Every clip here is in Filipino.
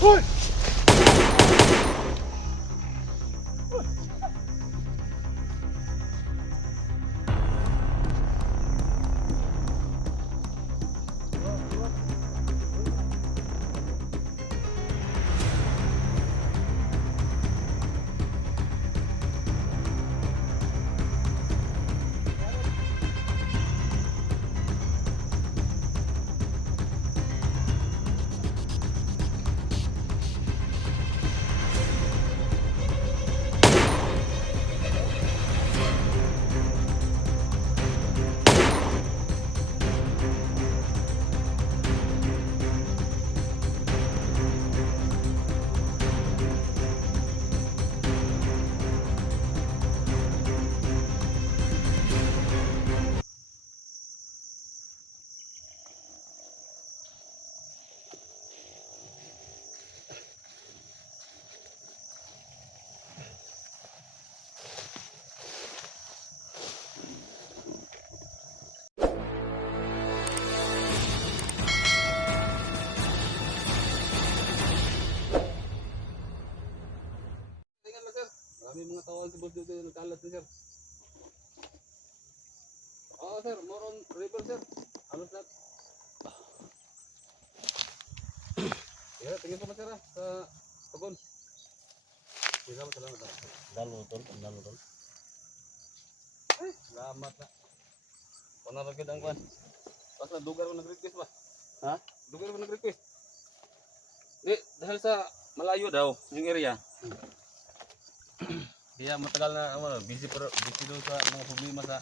は。Tingin sir, ah, sa tugon. Salamat, salamat. ah. Dalo tol, dalo tol. Ay, salamat na. Kung naragid ang kwan. Basta dugar ko nag-request ba? Ha? Dugar ko nag-request. Di, dahil sa malayo daw, yung area. Kaya matagal na, ano, busy, pero, busy doon sa mga problema sa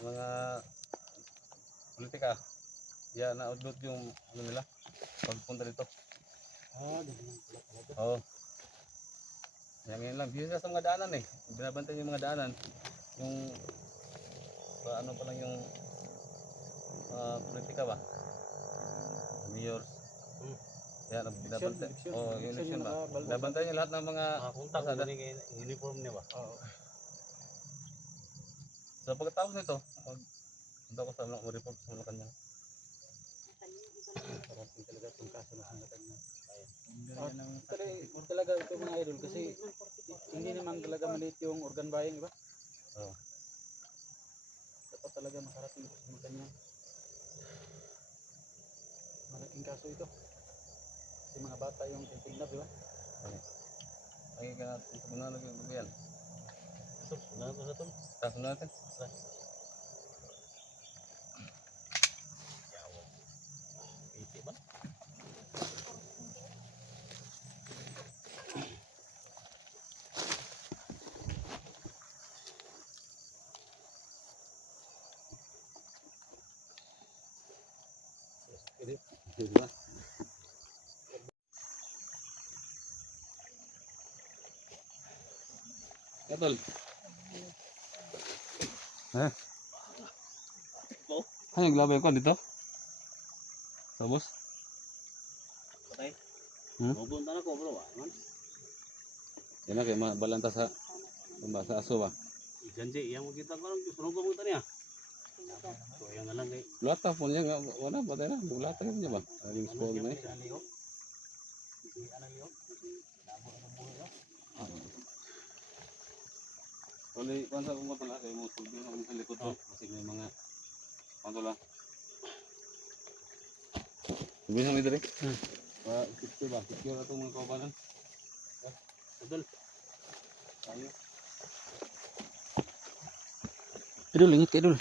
mga politika. Kaya naudot yung, ano nila, pagpunta dito. Ah, ganun pala talaga. Oo. Kaya ngayon lang, na sa mga daanan eh. Binabantay yung mga daanan. Yung, pa, ano pa lang yung ah, politika ba? Mayor. Hmm. Yan, ang binabantay. Oo, yung election ba? Binabantay niya lahat ng mga Nakakontak pasada. mo ni kay uniform niya ba? Oo. So pagkatapos nito, mag punta ko sa mga report sa Malacanang. Parating talaga itong kaso na sangatan na. Ah, talaga, talaga ito mga idol kasi hindi naman talaga maliit yung organ buying, di ba? Oo. Dapat talaga makarating ito sa kanya. Malaking kaso ito. Kasi mga bata yung titignan, di ba? Ay, kaya ito muna lagi yan. Tol, na ko sa tol. Kaso natin. Piti Diba? Katol. Eh? Oh. Ano yung glabay ko dito? Sabos? Patay. Hmm? Mabunta na ko bro. ah, man. Yan na kayo balanta sa sa aso ba? Janji, yang mo kita ko lang sunog mo ta niya. Yang na lang kay Lata po niya nga wala ba tayo na bulata ka niya ba? Na eh. Ano liyo? Dabo na buhay yo. Kali kung sa umat na kayo mo sulbi na sa likod to kasi may mga kanto lang. Sabi sa diri. Hmm. Pa picture ba? Picture ato mga kaubanan. Tol, Tayo. Idol, ingat idol.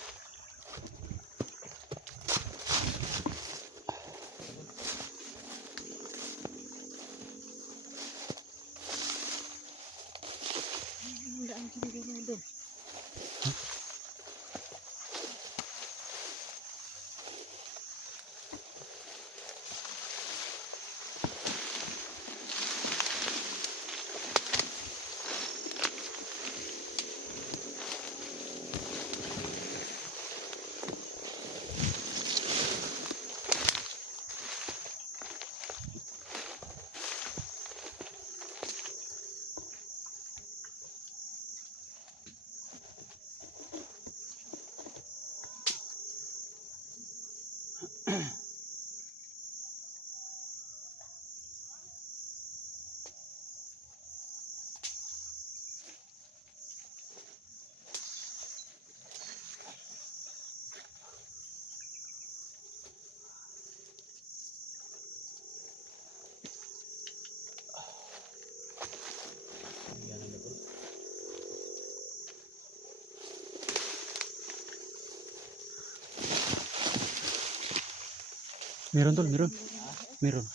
Meron tol, meron. Meron.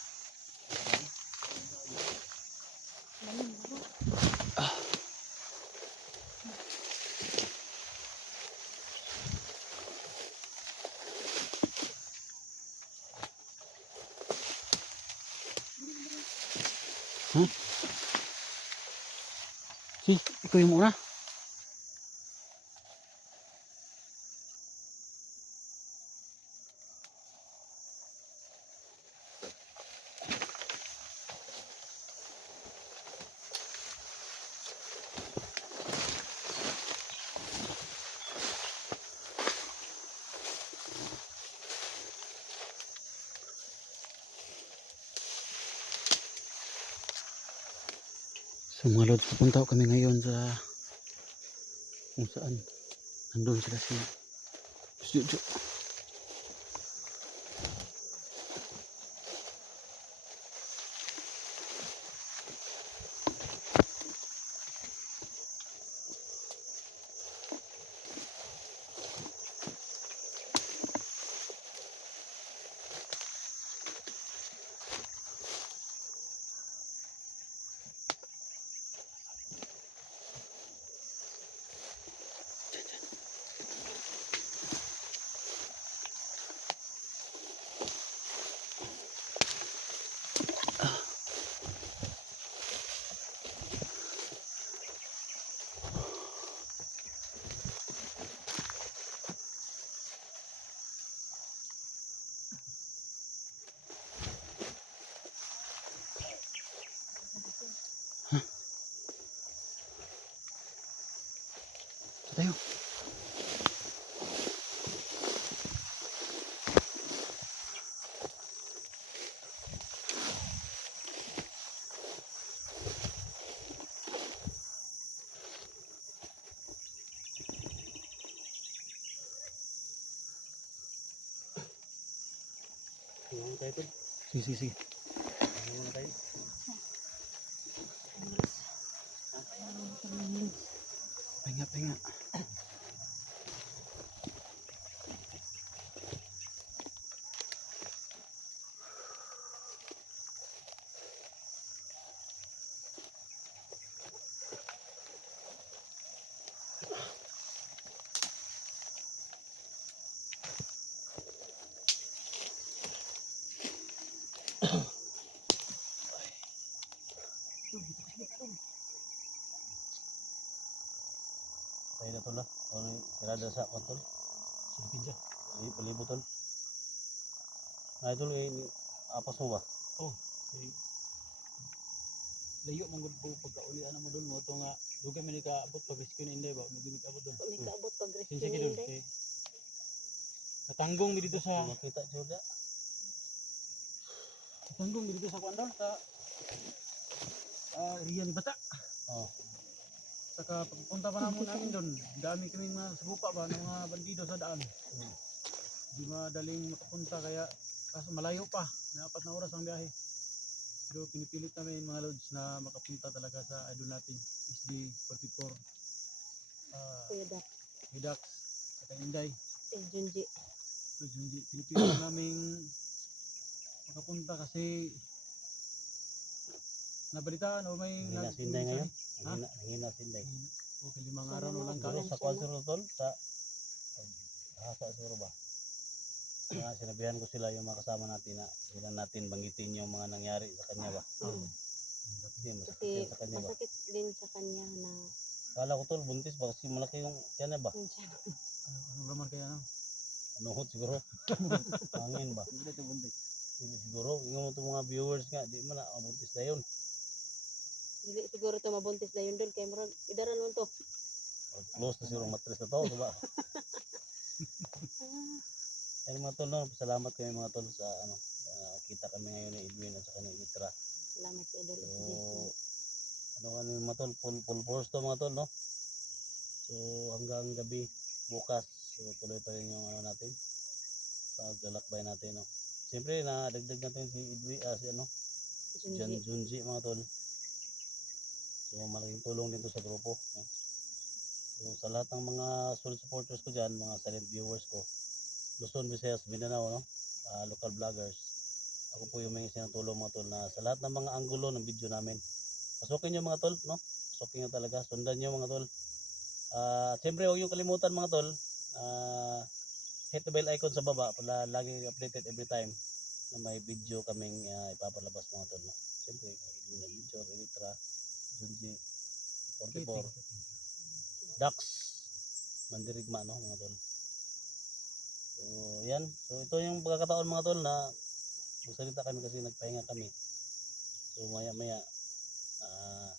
Huh? Si, ikaw yung una. So mga lods, pupunta kami ngayon sa kung saan nandun sila si Jojo. Tayo. Sige, sige, sige. Ano muna tayo? Pahinga, pahinga. Tayo na tol ah. Yung tirada sa kwan tol? Silipin siya. Pali- Palibot tol. Ay tol, eh, ni- apas mo ba? Okay. Layo mong gud po pagkaulian mo doon mo to nga dugay man ka abot pag rescue ni Inday ba mo ka abot doon. Kami kaabot pag rescue Sige ni. Inday. Okay. Natanggong dito sa Makita da. natanggong dito sa kuan daw sa ah Rian Bata. Oh. Saka pagpunta pa namin namin doon, dami kami mga sagupa ba ng mga bandido sa daan. Hmm. Di madaling makapunta kaya kaso malayo pa, may apat na oras ang biyahe. Pero pinipilit namin mga lods na makapunta talaga sa idol natin, SD 44. Ah, Kuya Dak, Hidax, saka Inday. Junji. So, hindi pinipilit namin makapunta kasi nabalitaan o may Nangina nag- si Inday ngayon. Ha? Nangina, nangina si Inday. Okay, limang araw na lang kain. sa kwan siguro tol, sa hasa siguro ba? Kaya sinabihan ko sila yung mga kasama natin na kailan natin banggitin yung mga nangyari sa kanya ba? Mm. Kasi masakit Kasi yan sa kanya ba? masakit din sa kanya na Kala ko tol, buntis ba? Kasi malaki yung kanya ba? Ano, ano naman kaya no? Anuhot siguro. Hangin ba? Hindi ito buntis. Hindi siguro. Yung mga mga viewers nga, di man na mabuntis na yun. Dili siguro to mabuntis na yun doon kay murag idaran mo to. Close na siguro matris na to, diba? Ayun mga tol, no? salamat kami mga tol sa ano, ah, kita kami ngayon ni Edwin at saka ni Itra. Salamat sa idol. So, ano kami mga tol, full, full force to mga tol, no? So, hanggang gabi, bukas, so tuloy pa rin yung ano natin, paglalakbay natin, no? Siyempre, nadagdag natin si Edwin, ah, si ano, Jan Junji. Junji mga tol. So malaking tulong din to sa grupo. So sa lahat ng mga solid supporters ko dyan, mga silent viewers ko, Luzon, Visayas, Mindanao, no? Ah, local vloggers. ako po yung may sinatulong mga tol na sa lahat ng mga anggulo ng video namin. Pasukin nyo mga tol, no? Pasukin nyo talaga. Sundan nyo mga tol. Ah, siyempre huwag yung kalimutan mga tol. ah, hit the bell icon sa baba para lagi updated every time na may video kaming ah, ipapalabas mga tol. No? Siyempre, Edwin Adventure, Elitra, Junji, 44, Dax, Mandirigma, no mga tol. So, yan. So, ito yung pagkakataon mga tol na magsalita kami kasi nagpahinga kami. So, maya maya, ah,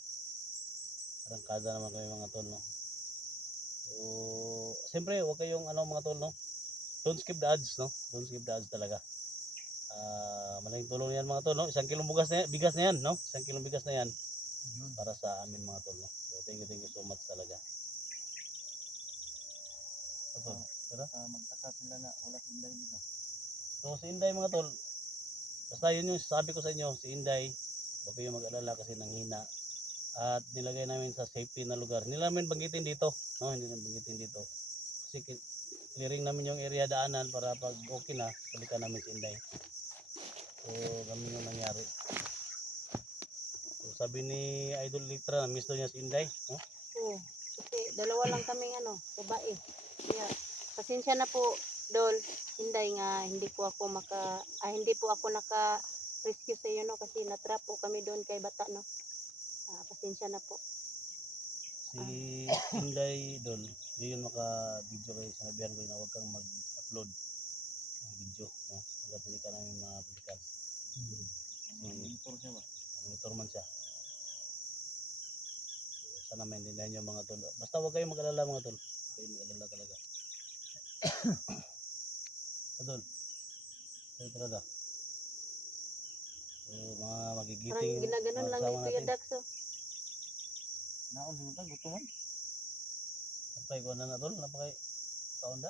arangkada naman kami mga tol, no. So, siyempre, huwag kayong ano mga tol, no. Don't skip the ads, no. Don't skip the ads talaga. Ah, malaking tulong yan mga tol, no. Isang kilong bugas na yan, bigas na yan, no. Isang kilong bigas na yan Yun. para sa amin mga tol, no. So, thank you, thank you so much talaga. Ito, tara. Ah, magtaka sila na wala si Inday dito. So si Inday mga tol, basta yun yung sabi ko sa inyo, si Inday, huwag kayong mag-alala kasi nanghina. At nilagay namin sa safety na lugar. Hindi namin banggitin dito, no? Hindi namin banggitin dito. Kasi clearing namin yung area daanan para pag okay na, balikan namin si Inday. So kami yung nangyari. Sabi ni Idol Litra na miss daw niya si Inday, no? Oo. Kasi dalawa lang kaming ano, babae. Kaya, pasensya na po, Dol. Hinday nga, hindi po ako maka, ah, hindi po ako naka rescue sa iyo no kasi natrap po kami doon kay bata no. Ah, pasensya na po. Si Inday Dol, di yun maka-video kayo. Sinabihan ko yun na huwag kang mag-upload ng video. No? Hanggat hindi ka namin mabalikan. Motor siya ba? Monitor man siya. Sana maintindihan nyo mga tol. Basta huwag kayong mag-alala mga tol. Huwag kayong mag-alala talaga. Tol. Ay, talaga. So, mga magigiting. Parang ginaganon lang natin. Dax oh. Naon si Mutang, gutuman. Napay ko na na tol. Napay kaunda.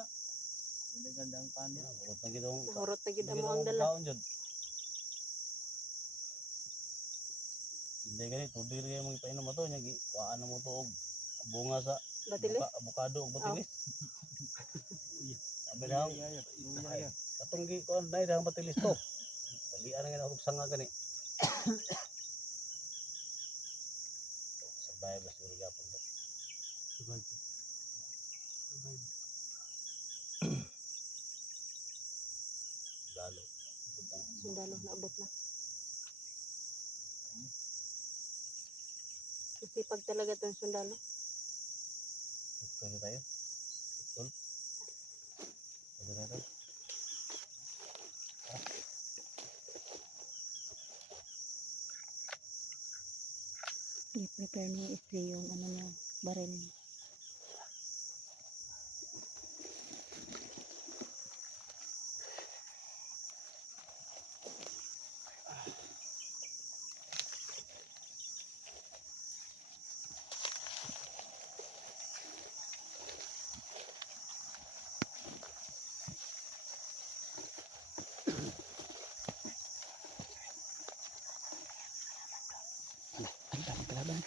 Hindi ganda ang pan niya. Urot na gitong Nahurot na mo ang dala. kaon dyan. Hindi gani, tubig rin kayo mga ipainom ato. Nya, gi- kuhaan na mo to og bunga sa Batili? buka, abukado ug batilis. Sabi na, Uyaya. katong gi kuhaan na ang batilis to. Balian nga na og sanga gani. Sabay ba siguro gapon to. Survive. Lalo. Butang. Sundalo na abot na. Sipag talaga tong sundalo. Tuloy tayo. Tol. Tuloy tayo. tol. I-prepare ni Istri yung ano niya, baril niya. Ang dami kalaban.